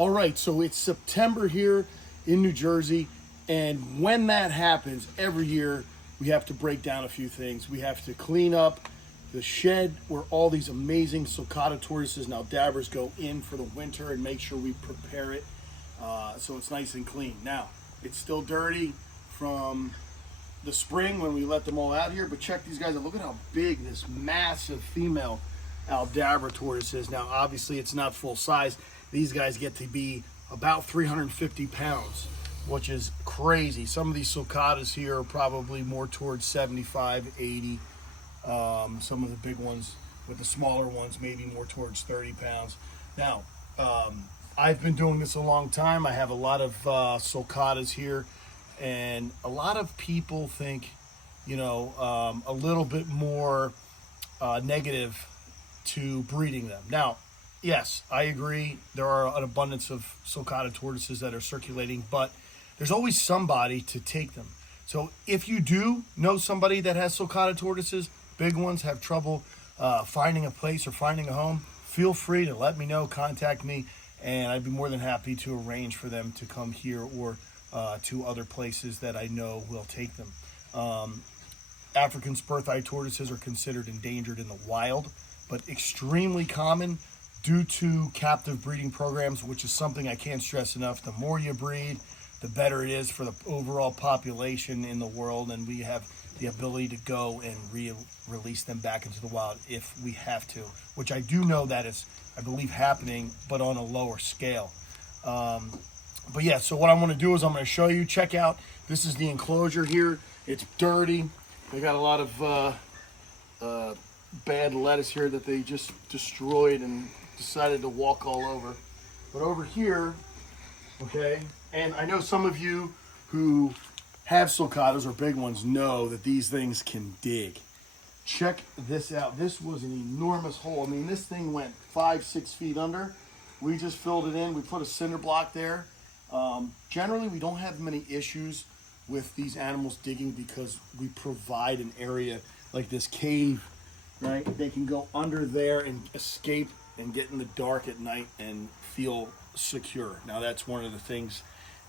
All right, so it's September here in New Jersey, and when that happens, every year we have to break down a few things. We have to clean up the shed where all these amazing Sulcata tortoises and Aldabras go in for the winter and make sure we prepare it so it's nice and clean. Now, it's still dirty from the spring when we let them all out here, but check these guys out. Look at how big this massive female Aldabra tortoise is. Now, obviously, it's not full size. These guys get to be about 350 pounds, which is crazy. Some of these Sulcatas here are probably more towards 75, 80. Some of the big ones with the smaller ones maybe more towards 30 pounds. Now, I've been doing this a long time. I have a lot of Sulcatas here, and a lot of people think, a little bit more negative to breeding them. Now, yes, I agree. There are an abundance of Sulcata tortoises that are circulating, but there's always somebody to take them. So if you do know somebody that has Sulcata tortoises, big ones, have trouble finding a place or finding a home, feel free to let me know, contact me, and I'd be more than happy to arrange for them to come here or to other places that I know will take them. African spur-thigh tortoises are considered endangered in the wild, but extremely common due to captive breeding programs, which is something I can't stress enough. The more you breed, the better it is for the overall population in the world, and we have the ability to go and release them back into the wild if we have to, which I do know that is, I believe, happening, but on a lower scale. But yeah, so what I'm going to do is I'm going to show you, check out, this is the enclosure here. It's dirty. They got a lot of bad lettuce here that they just destroyed and decided to walk all over. But over here, okay, and I know some of you who have Sulcatas or big ones know that these things can dig. Check this out. This was an enormous hole. I mean, this thing went 5-6 feet under. We just filled it in. We put a cinder block there. Generally, we don't have many issues with these animals digging because we provide an area like this cave, right? They can go under there and escape and get in the dark at night and feel secure. Now, that's one of the things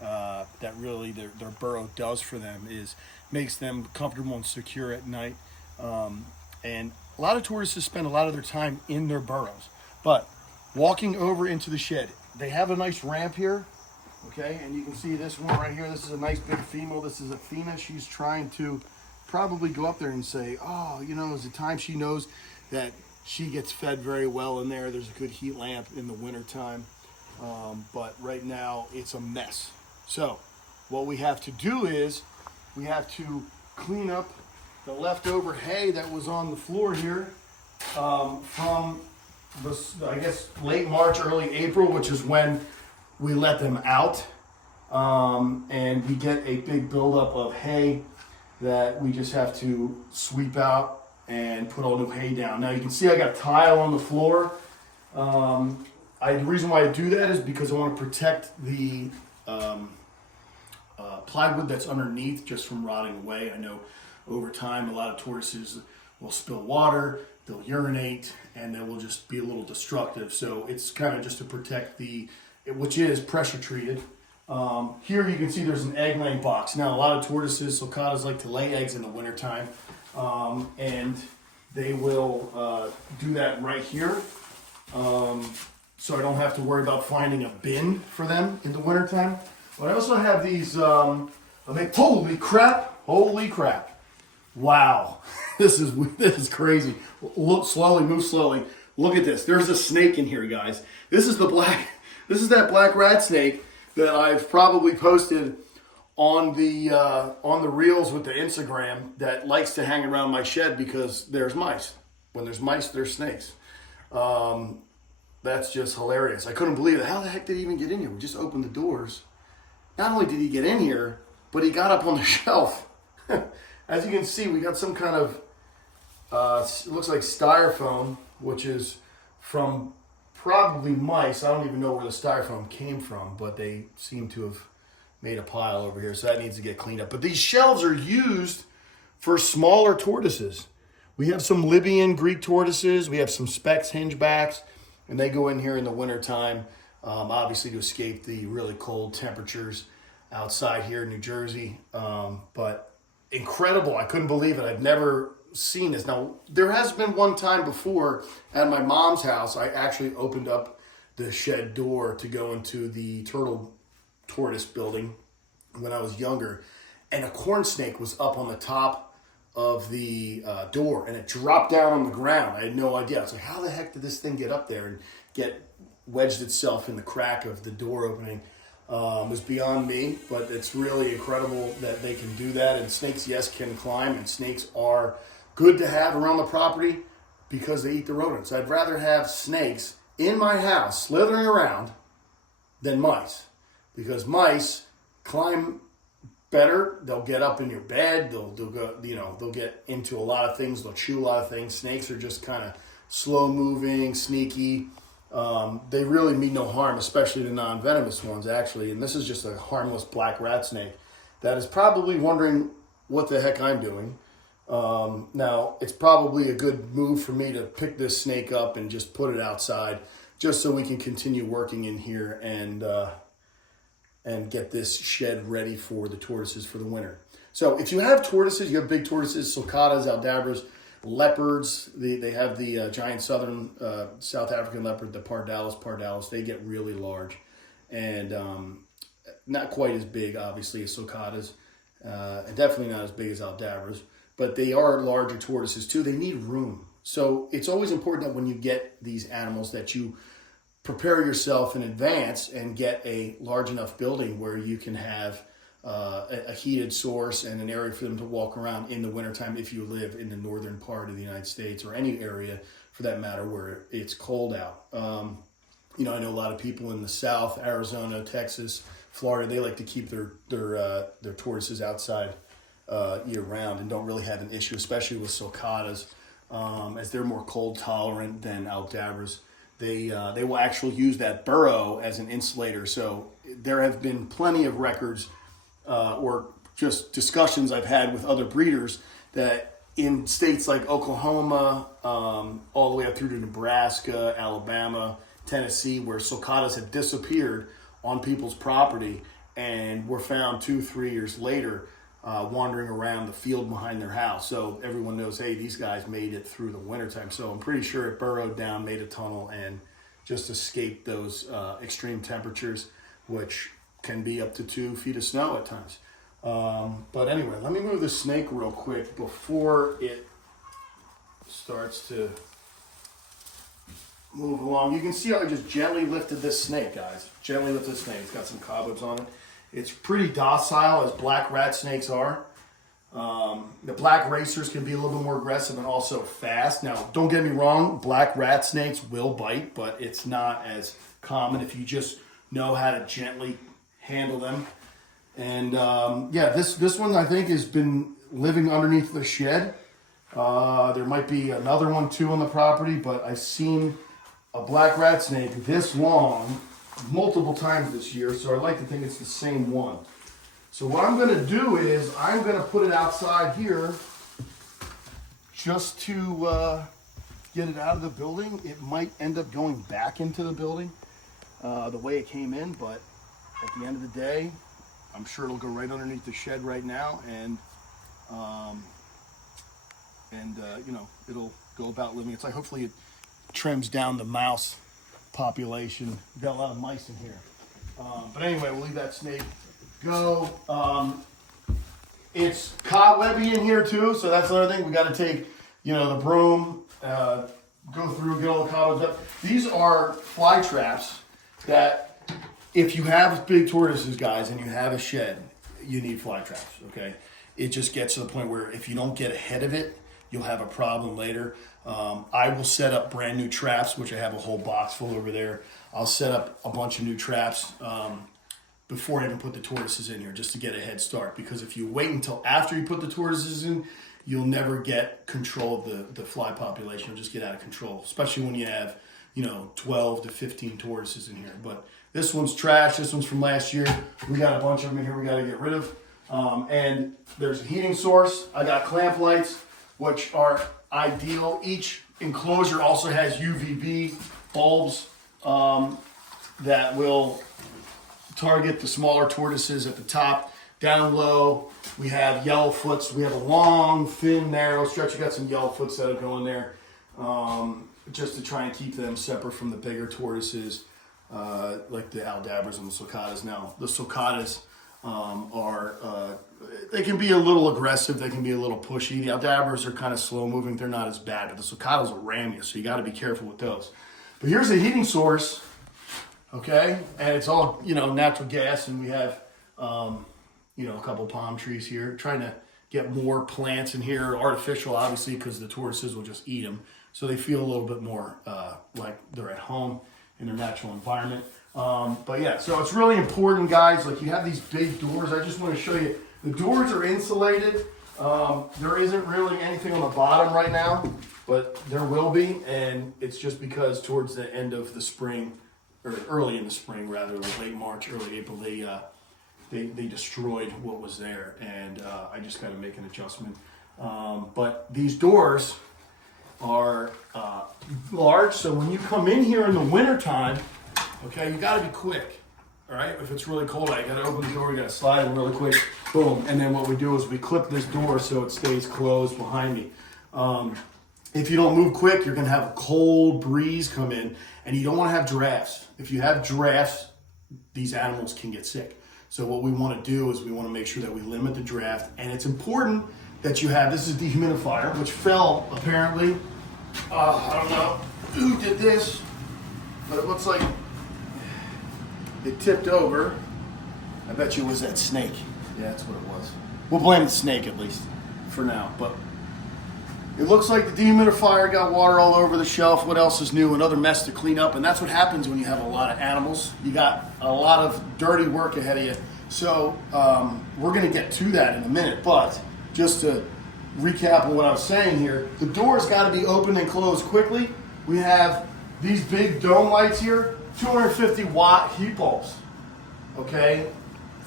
that really their burrow does for them, is makes them comfortable and secure at night. And a lot of tortoises spend a lot of their time in their burrows. But walking over into the shed, they have a nice ramp here, okay? And you can see this one right here. This is a nice big female. This is Athena. She's trying to probably go up there and say, oh, it's a time she knows that she gets fed very well in there. There's a good heat lamp in the winter time. But right now it's a mess. So what we have to do is we have to clean up the leftover hay that was on the floor here from I guess late March, early April, which is when we let them out. And we get a big buildup of hay that we just have to sweep out and put all new hay down. Now you can see I got tile on the floor. The reason why I do that is because I want to protect the plywood that's underneath just from rotting away. I know over time a lot of tortoises will spill water, they'll urinate, and they will just be a little destructive. So it's kind of just to protect which is pressure treated. Here you can see there's an egg laying box. Now a lot of tortoises, Sulcatas, like to lay eggs in the wintertime, and they will do that right here. So I don't have to worry about finding a bin for them in the wintertime. But I also have these, holy crap, wow, this is crazy. Look slowly, move slowly. Look at this, there's a snake in here, guys. This is that black rat snake that I've probably posted on the reels with the Instagram that likes to hang around my shed because there's mice. When there's mice, there's snakes. That's just hilarious. I couldn't believe it. How the heck did he even get in here? We just opened the doors. Not only did he get in here, but he got up on the shelf. As you can see, we got some kind of, it looks like styrofoam, which is from probably mice. I don't even know where the styrofoam came from, but they seem to have made a pile over here, so that needs to get cleaned up. But these shelves are used for smaller tortoises. We have some Libyan Greek tortoises. We have some Specs hingebacks, and they go in here in the wintertime obviously to escape the really cold temperatures outside here in New Jersey. But incredible. I couldn't believe it. I've never seen this. Now, there has been one time before at my mom's house, I actually opened up the shed door to go into the tortoise building when I was younger, and a corn snake was up on the top of the door, and it dropped down on the ground. I had no idea. I was like, how the heck did this thing get up there and get wedged itself in the crack of the door opening? It was beyond me, but it's really incredible that they can do that. And snakes, yes, can climb, and snakes are good to have around the property because they eat the rodents. I'd rather have snakes in my house slithering around than mice, because mice climb better. They'll get up in your bed. They'll go, they'll get into a lot of things. They'll chew a lot of things. Snakes are just kind of slow moving, sneaky. They really mean no harm, especially the non-venomous ones, actually. And this is just a harmless black rat snake that is probably wondering what the heck I'm doing. Now, it's probably a good move for me to pick this snake up and just put it outside, just so we can continue working in here and get this shed ready for the tortoises for the winter. So if you have tortoises, you have big tortoises, sulcatas, aldabras, leopards. They have the giant southern South African leopard, the pardalis. They get really large and not quite as big, obviously, as sulcatas, and definitely not as big as aldabras, but they are larger tortoises too. They need room. So it's always important that when you get these animals that you prepare yourself in advance and get a large enough building where you can have a heated source and an area for them to walk around in the wintertime if you live in the northern part of the United States, or any area for that matter where it's cold out. I know a lot of people in the South, Arizona, Texas, Florida, they like to keep their tortoises outside year round and don't really have an issue, especially with sulcatas, as they're more cold tolerant than aldabras. They will actually use that burrow as an insulator. So there have been plenty of records or just discussions I've had with other breeders that in states like Oklahoma, all the way up through to Nebraska, Alabama, Tennessee, where sulcatas had disappeared on people's property and were found 2-3 years later wandering around the field behind their house. So everyone knows, hey, these guys made it through the wintertime. So I'm pretty sure it burrowed down, made a tunnel, and just escaped those extreme temperatures, which can be up to 2 feet of snow at times. But anyway, let me move the snake real quick before it starts to move along. You can see how I just gently lifted this snake, guys. Gently lifted the snake. It's got some cobwebs on it. It's pretty docile, as black rat snakes are. The black racers can be a little bit more aggressive and also fast. Now, don't get me wrong, black rat snakes will bite, but it's not as common if you just know how to gently handle them. And yeah, this one I think has been living underneath the shed. There might be another one too on the property, but I've seen a black rat snake this long multiple times this year, so I'd like to think it's the same one. So what I'm going to do is I'm going to put it outside here just to get it out of the building. It might end up going back into the building the way it came in, but at the end of the day, I'm sure it'll go right underneath the shed right now, and it'll go about living. It's like, hopefully it trims down the mouse population. We've got a lot of mice in here. But anyway, we'll leave that snake go. It's cobwebby in here too, so that's another thing. We got to take, the broom, go through, get all the cobwebs up. These are fly traps that, if you have big tortoises, guys, and you have a shed, you need fly traps, okay? It just gets to the point where if you don't get ahead of it, you'll have a problem later. I will set up brand new traps, which I have a whole box full over there. I'll set up a bunch of new traps before I even put the tortoises in here, just to get a head start. Because if you wait until after you put the tortoises in, you'll never get control of the fly population. You'll just get out of control, especially when you have 12 to 15 tortoises in here. But this one's trash. This one's from last year. We got a bunch of them in here we got to get rid of. And there's a heating source. I got clamp lights, which are ideal. Each enclosure also has UVB bulbs that will target the smaller tortoises at the top. Down low, we have yellowfoots. We have a long, thin, narrow stretch. We got some yellowfoots that'll go in there just to try and keep them separate from the bigger tortoises, like the Aldabras and the Sulcatas. Now, the Sulcatas they can be a little aggressive. They can be a little pushy. The Aldabras are kind of slow moving. They're not as bad, but the Sulcatas will ram you, so you got to be careful with those. But here's a heating source, okay? And it's all, natural gas, and we have, a couple palm trees here. Trying to get more plants in here, artificial, obviously, because the tortoises will just eat them. So they feel a little bit more like they're at home in their natural environment. But yeah, so it's really important, guys. Like, you have these big doors. I just want to show you. The doors are insulated. There isn't really anything on the bottom right now, but there will be. And it's just because towards the end of the spring, or early in the spring, rather, like late March, early April, they destroyed what was there. And I just got to make an adjustment. But these doors are large. So when you come in here in the wintertime, okay, you got to be quick, all right? If it's really cold, I got to open the door, you got to slide in really quick, boom. And then what we do is we clip this door so it stays closed behind me. If you don't move quick, you're going to have a cold breeze come in, and you don't want to have drafts. If you have drafts, these animals can get sick. So what we want to do is we want to make sure that we limit the draft, and it's important that you have, this is a dehumidifier, which fell apparently, I don't know who did this, but it looks like it tipped over. I bet you it was that snake. Yeah, that's what it was. We'll blame the snake at least for now. But it looks like the dehumidifier got water all over the shelf. What else is new? Another mess to clean up. And that's what happens when you have a lot of animals. You got a lot of dirty work ahead of you. So we're going to get to that in a minute. But just to recap on what I was saying here, the door's got to be opened and closed quickly. We have these big dome lights here. 250 watt heat bulbs, okay?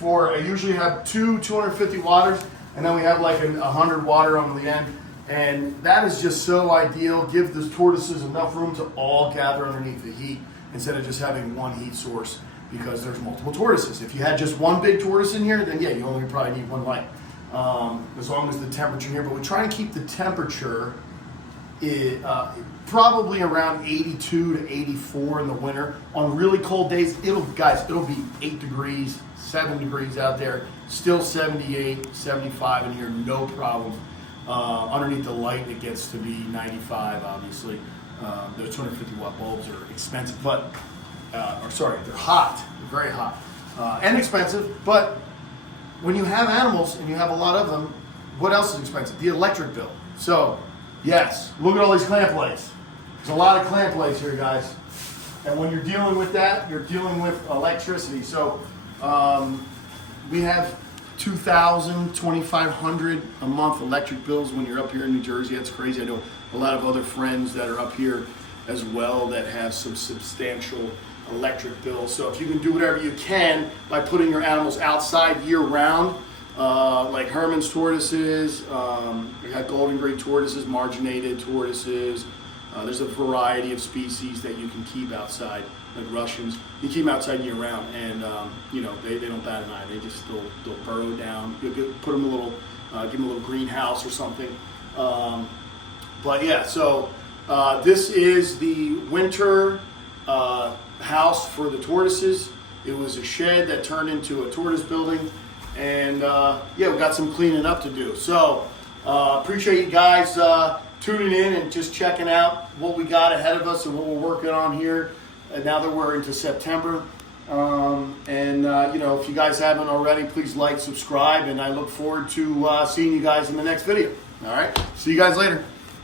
I usually have two 250 watters, and then we have like 100 watter on the end, and that is just so ideal. Give the tortoises enough room to all gather underneath the heat instead of just having one heat source, because there's multiple tortoises. If you had just one big tortoise in here, then yeah, you only probably need one light, as long as the temperature here. But we try and keep the temperature probably around 82 to 84 in the winter. On really cold days, it'll be 8 degrees, 7 degrees out there, still 78, 75 in here, no problem. Underneath the light, it gets to be 95, obviously. Those 250 watt bulbs are expensive, but, they're hot, they're very hot, and expensive. But when you have animals and you have a lot of them, what else is expensive? The electric bill. So, yes, look at all these clamp lights. There's a lot of clamp lights here, guys. And when you're dealing with that, you're dealing with electricity. So we have 2,000, 2,500 a month electric bills when you're up here in New Jersey. That's crazy. I know a lot of other friends that are up here as well that have some substantial electric bills. So if you can do whatever you can by putting your animals outside year round, like Herman's tortoises, we got golden gray tortoises, marginated tortoises. There's a variety of species that you can keep outside, like Russians. You keep them outside year round, and they don't bat an eye. They'll burrow down. You put them give them a little greenhouse or something. But yeah, so this is the winter house for the tortoises. It was a shed that turned into a tortoise building, and we got some cleaning up to do. So appreciate you guys tuning in and just checking out what we got ahead of us and what we're working on here. And now that we're into September, if you guys haven't already, please like, subscribe, and I look forward to seeing you guys in the next video. All right, see you guys later.